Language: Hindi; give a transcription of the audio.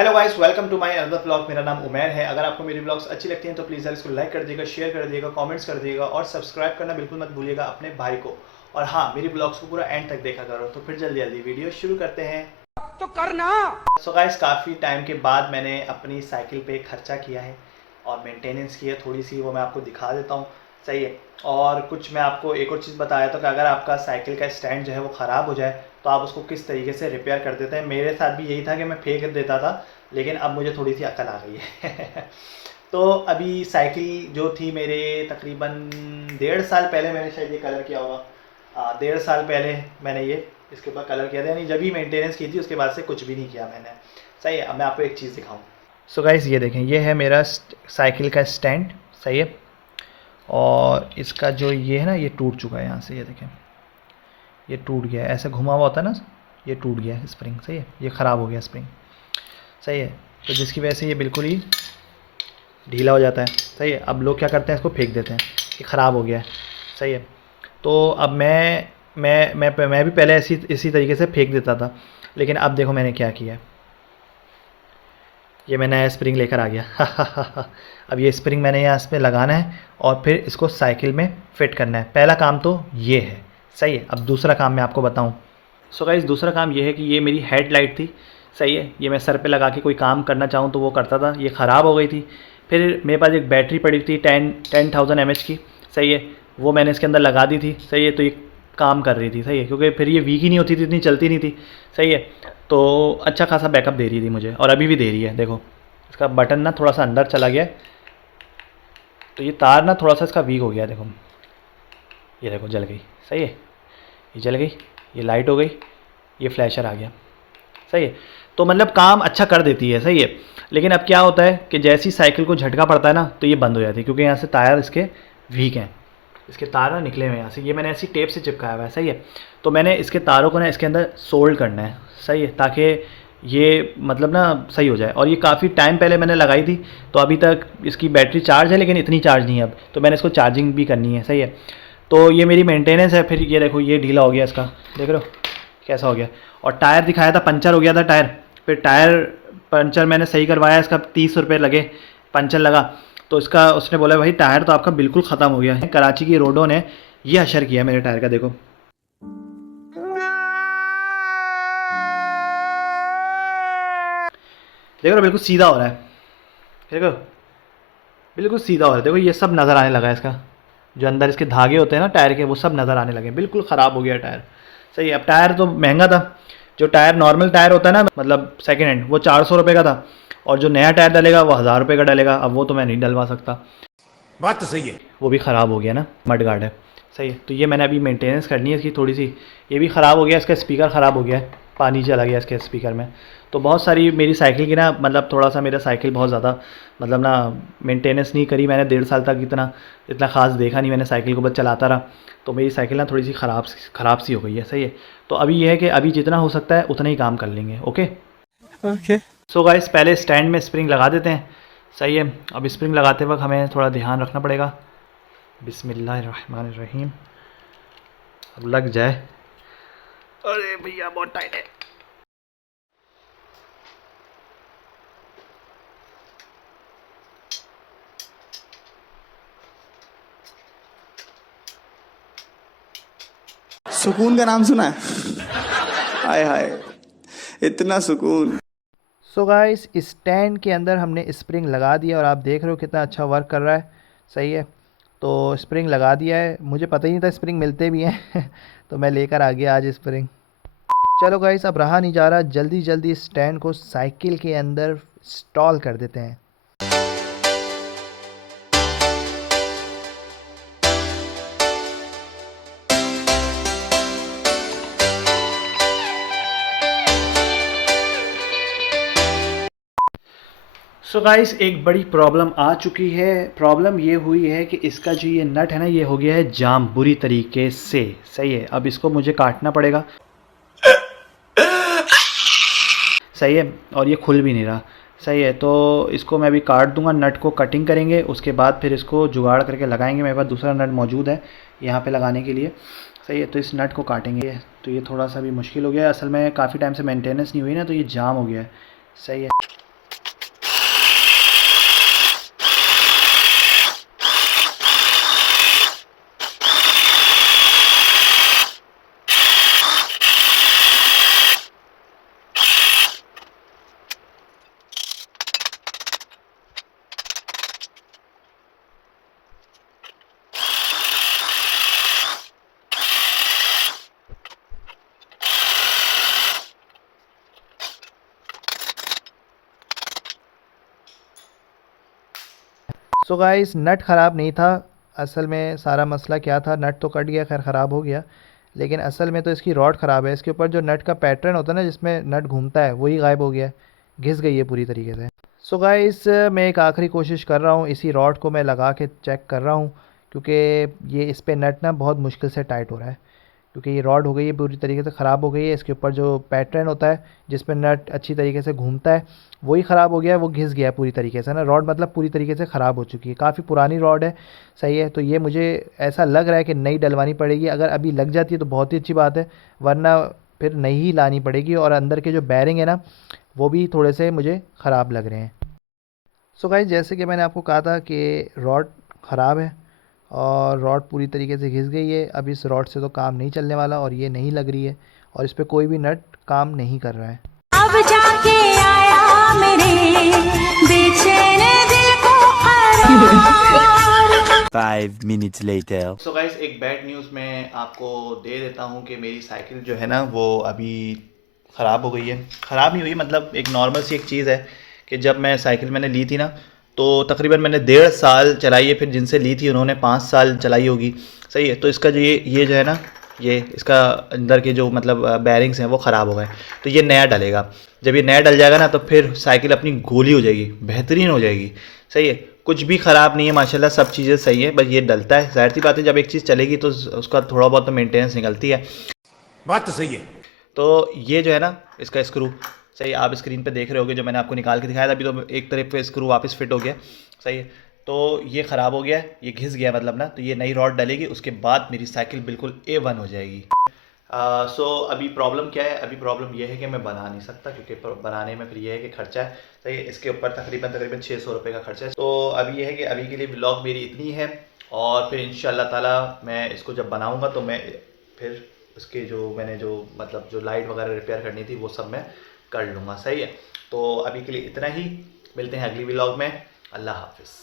Hello guys, welcome to my another blog. मेरा नाम उमैर है। अगर आपको मेरी ब्लॉग्स अच्छी लगती हैं तो प्लीज़ यार इसको लाइक कर दिएगा, शेयर कर दिएगा, कमेंट्स कर दिएगा और सब्सक्राइब करना बिल्कुल मत भूलिएगा अपने भाई को। और हाँ, मेरी ब्लॉग्स को पूरा एंड तक देखा करो। तो फिर जल्दी जल्दी वीडियो शुरू करते हैं। तो करना। सो गाइस, काफ़ी टाइम के बाद मैंने अपनी साइकिल पे खर्चा किया है और मेंटेनेंस की है थोड़ी सी, वो मैं आपको दिखा देता हूँ। सही है। और कुछ मैं आपको एक और चीज़ बताया था कि अगर आपका साइकिल का स्टैंड जो है वो ख़राब हो जाए तो आप उसको किस तरीके से रिपेयर कर देते हैं। मेरे साथ भी यही था कि मैं फेंक देता था, लेकिन अब मुझे थोड़ी सी अकल आ गई है। तो अभी साइकिल जो थी मेरे तकरीबन 1.5 साल पहले मैंने शायद ये कलर किया होगा। 1.5 साल पहले मैंने ये इसके ऊपर कलर किया था, यानी जब भी मेंटेनेंस की थी उसके बाद से कुछ भी नहीं किया मैंने। सही है। अब मैं आपको एक चीज़ दिखाऊं। सो गाइस, ये देखें, ये है मेरा साइकिल का स्टैंड। सही है। और इसका जो ये है ना, ये टूट चुका है यहाँ से। ये देखें, ये टूट गया है। ऐसे घुमा हुआ होता है ना, ये टूट गया है स्प्रिंग। सही है। ये ख़राब हो गया स्प्रिंग। सही है। तो जिसकी वजह से ये बिल्कुल ही ढीला हो जाता है। सही है। अब लोग क्या करते हैं, इसको फेंक देते हैं कि ख़राब हो गया है। सही है। तो अब मैं भी पहले इसी तरीके से फेंक देता था, लेकिन अब देखो मैंने क्या किया है। ये मैं नया स्प्रिंग लेकर आ गया। अब ये स्प्रिंग मैंने यहाँ इसमें लगाना है और फिर इसको साइकिल में फ़िट करना है। पहला काम तो ये है। सही है। अब दूसरा काम मैं आपको बताऊँ। सो गाइस, दूसरा काम ये है कि ये मेरी हेडलाइट थी। सही है। ये मैं सर पे लगा के कोई काम करना चाहूँ तो वो करता था। ये ख़राब हो गई थी। फिर मेरे पास एक बैटरी पड़ी थी 10,000 mAh की। सही है। वो मैंने इसके अंदर लगा दी थी। सही है। तो ये काम कर रही थी। सही है। क्योंकि फिर ये वीक ही नहीं होती थी, इतनी चलती नहीं थी। सही है। तो अच्छा खासा बैकअप दे रही थी मुझे, और अभी भी दे रही है। देखो, इसका बटन ना थोड़ा सा अंदर चला गया है, तो ये तार ना थोड़ा सा इसका वीक हो गया है। देखो, ये देखो जल गई। सही है। ये जल गई, ये लाइट हो गई, ये फ्लैशर आ गया। सही है। तो मतलब काम अच्छा कर देती है। सही है। लेकिन अब क्या होता है कि जैसे ही साइकिल को झटका पड़ता है ना, तो ये बंद हो जाती है, क्योंकि यहाँ से टायर इसके वीक हैं। इसके तार ना निकले हुए हैं यहाँ से। ये मैंने ऐसी टेप से चिपकाया हुआ है। सही है। तो मैंने इसके तारों को ना इसके अंदर सोल्ड करना है। सही है। ताकि ये मतलब ना सही हो जाए। और ये काफ़ी टाइम पहले मैंने लगाई थी, तो अभी तक इसकी बैटरी चार्ज है, लेकिन इतनी चार्ज नहीं है अब। तो मैंने इसको चार्जिंग भी करनी है। सही है। तो ये मेरी मेंटेनेंस है। फिर ये देखो, ये ढीला हो गया इसका, देख रहे हो कैसा हो गया। और टायर दिखाया था, पंचर हो गया था टायर। फिर टायर पंचर मैंने सही करवाया, इसका 30 रुपये लगे, पंचर लगा। तो इसका उसने बोला भाई टायर तो आपका बिल्कुल ख़त्म हो गया है। कराची की रोडों ने ये असर किया मेरे टायर का। देखो, देखो ना, बिल्कुल सीधा हो रहा है। देखो, बिल्कुल सीधा हो रहा है। देखो, ये सब नज़र आने लगा है इसका। जो अंदर इसके धागे होते हैं ना टायर के, वो सब नज़र आने लगे। बिल्कुल ख़राब हो गया टायर। सही है। अब टायर तो महंगा था। जो टायर नॉर्मल टायर होता है ना, मतलब सेकेंड हैंड, वो 400 रुपये का था। और जो नया टायर डलेगा वो 1000 रुपये का डलेगा। अब वो तो मैं नहीं डलवा सकता, बात तो सही है। वो भी ख़राब हो गया ना, मड गार्ड है। सही है। तो ये मैंने अभी मेंटेनेंस करनी है इसकी थोड़ी सी। ये भी ख़राब हो गया, इसका स्पीकर ख़राब हो गया है, पानी चला गया इसके स्पीकर में। तो बहुत सारी मेरी साइकिल की ना, मतलब थोड़ा सा मेरा साइकिल बहुत ज़्यादा मतलब ना मेंटेनेंस नहीं करी मैंने 1.5 साल तक। इतना ख़ास देखा नहीं मैंने साइकिल को, बस चलाता रहा। तो मेरी साइकिल ना थोड़ी सी ख़राब सी हो गई है। सही है। तो अभी ये है कि अभी जितना हो सकता है उतना ही काम कर लेंगे। Okay okay. सो गाइस, पहले स्टैंड में स्प्रिंग लगा देते हैं। सही है। अब स्प्रिंग लगाते वक्त हमें थोड़ा ध्यान रखना पड़ेगा। बिस्मिल्लाहिर्रहमानिर्रहीम। अब लग जाए। अरे भैया, बहुत टाइट है। सुकून का नाम सुना है? हाय हाय, इतना सुकून। सो गाइस, स्टैंड के अंदर हमने स्प्रिंग लगा दिया और आप देख रहे हो कितना अच्छा वर्क कर रहा है। सही है। तो स्प्रिंग लगा दिया है, मुझे पता ही नहीं था स्प्रिंग मिलते भी हैं। तो मैं लेकर आ गया आज स्प्रिंग। चलो गाइस, अब रहा नहीं जा रहा, जल्दी जल्दी स्टैंड को साइकिल के अंदर इंस्टॉल कर देते हैं। सो गाइस, एक बड़ी प्रॉब्लम आ चुकी है। प्रॉब्लम ये हुई है कि इसका जो ये नट है ना, ये हो गया है जाम बुरी तरीके से। सही है। अब इसको मुझे काटना पड़ेगा। सही है। और ये खुल भी नहीं रहा। सही है। तो इसको मैं अभी काट दूंगा, नट को कटिंग करेंगे, उसके बाद फिर इसको जुगाड़ करके लगाएंगे। मेरे पास दूसरा नट मौजूद है यहाँ पे लगाने के लिए। सही है। तो इस नट को काटेंगे। तो ये थोड़ा सा भी मुश्किल हो गया है, असल में काफ़ी टाइम से मेंटेनेंस नहीं हुई ना, तो ये जाम हो गया है। सही है। सो गाइस नट ख़राब नहीं था। असल में सारा मसला क्या था, नट तो कट गया, खैर ख़राब हो गया, लेकिन असल में तो इसकी रॉड ख़राब है। इसके ऊपर जो नट का पैटर्न होता है ना, जिसमें नट घूमता है, वही गायब हो गया है, घिस गई है पूरी तरीके से। सो गाइस मैं एक आखिरी कोशिश कर रहा हूँ, इसी रॉड को मैं लगा के चेक कर रहा हूँ, क्योंकि ये इस पे नट ना बहुत मुश्किल से टाइट हो रहा है, क्योंकि ये रॉड हो गई है पूरी तरीके से ख़राब हो गई है। इसके ऊपर जो पैटर्न होता है जिसमें नट अच्छी तरीके से घूमता है, वही ख़राब हो गया है, वो घिस गया है पूरी तरीके से ना। रॉड मतलब पूरी तरीके से ख़राब हो चुकी है, काफ़ी पुरानी रॉड है, सही है। तो ये मुझे ऐसा लग रहा है कि नई डलवानी पड़ेगी। अगर अभी लग जाती है तो बहुत ही अच्छी बात है, वरना फिर नई ही लानी पड़ेगी। और अंदर के जो बैरिंग है ना, वो भी थोड़े से मुझे ख़राब लग रहे हैं। सो गाइस जैसे कि मैंने आपको कहा था कि रॉड ख़राब है और रॉड पूरी तरीके से घिस गई है। अब इस रॉड से तो काम नहीं चलने वाला, और ये नहीं लग रही है, और इस पे कोई भी नट काम नहीं कर रहा है। अब जाके आया मेरे बेचैन दिल को करार। 5 minutes later. सो गाइस एक बैड न्यूज़ मैं आपको दे देता हूँ कि मेरी साइकिल जो है ना, वो अभी ख़राब हो गई है। ख़राब नहीं हुई, मतलब एक नॉर्मल सी एक चीज़ है कि जब मैं साइकिल मैंने ली थी ना, तो तकरीबन मैंने 1.5 साल चलाई है। फिर जिनसे ली थी उन्होंने 5 साल चलाई होगी, सही है। तो इसका जो ये जो है ना, ये इसका अंदर के जो मतलब बैरिंग्स हैं वो ख़राब हो गए, तो ये नया डलेगा। जब ये नया डल जाएगा ना, तो फिर साइकिल अपनी गोली हो जाएगी, बेहतरीन हो जाएगी, सही है। कुछ भी ख़राब नहीं है माशाल्लाह, सब चीज़ें सही है, बस ये डलता है। ज़ाहिर सी बात है, जब एक चीज़ चलेगी तो उसका थोड़ा बहुत तो मेंटेनेंस निकलती है। बात तो सही है। तो ये जो है ना, इसका स्क्रू, सही, आप स्क्रीन पे देख रहे होगे, जो मैंने आपको निकाल के दिखाया था अभी, तो एक तरफ पे स्क्रू वापस फिट हो गया, सही है। तो ये ख़राब हो गया है, ये घिस गया मतलब ना, तो ये नई रॉड डलेगी, उसके बाद मेरी साइकिल बिल्कुल A1 हो जाएगी। सो अभी प्रॉब्लम क्या है, अभी प्रॉब्लम ये है कि मैं बना नहीं सकता, क्योंकि बनाने में फिर ये है कि खर्चा है, सही है। इसके ऊपर तकरीबन 600 रुपये का खर्चा है। तो अभी ये है कि अभी के लिए व्लॉग मेरी इतनी है, और फिर इंशाल्लाह ताला मैं इसको जब बनाऊँगा तो मैं फिर उसके जो मैंने जो मतलब जो लाइट वगैरह रिपेयर करनी थी वो सब मैं कर लूँगा, सही है। तो अभी के लिए इतना ही, मिलते हैं अगली व्लॉग में। अल्लाह हाफिज़।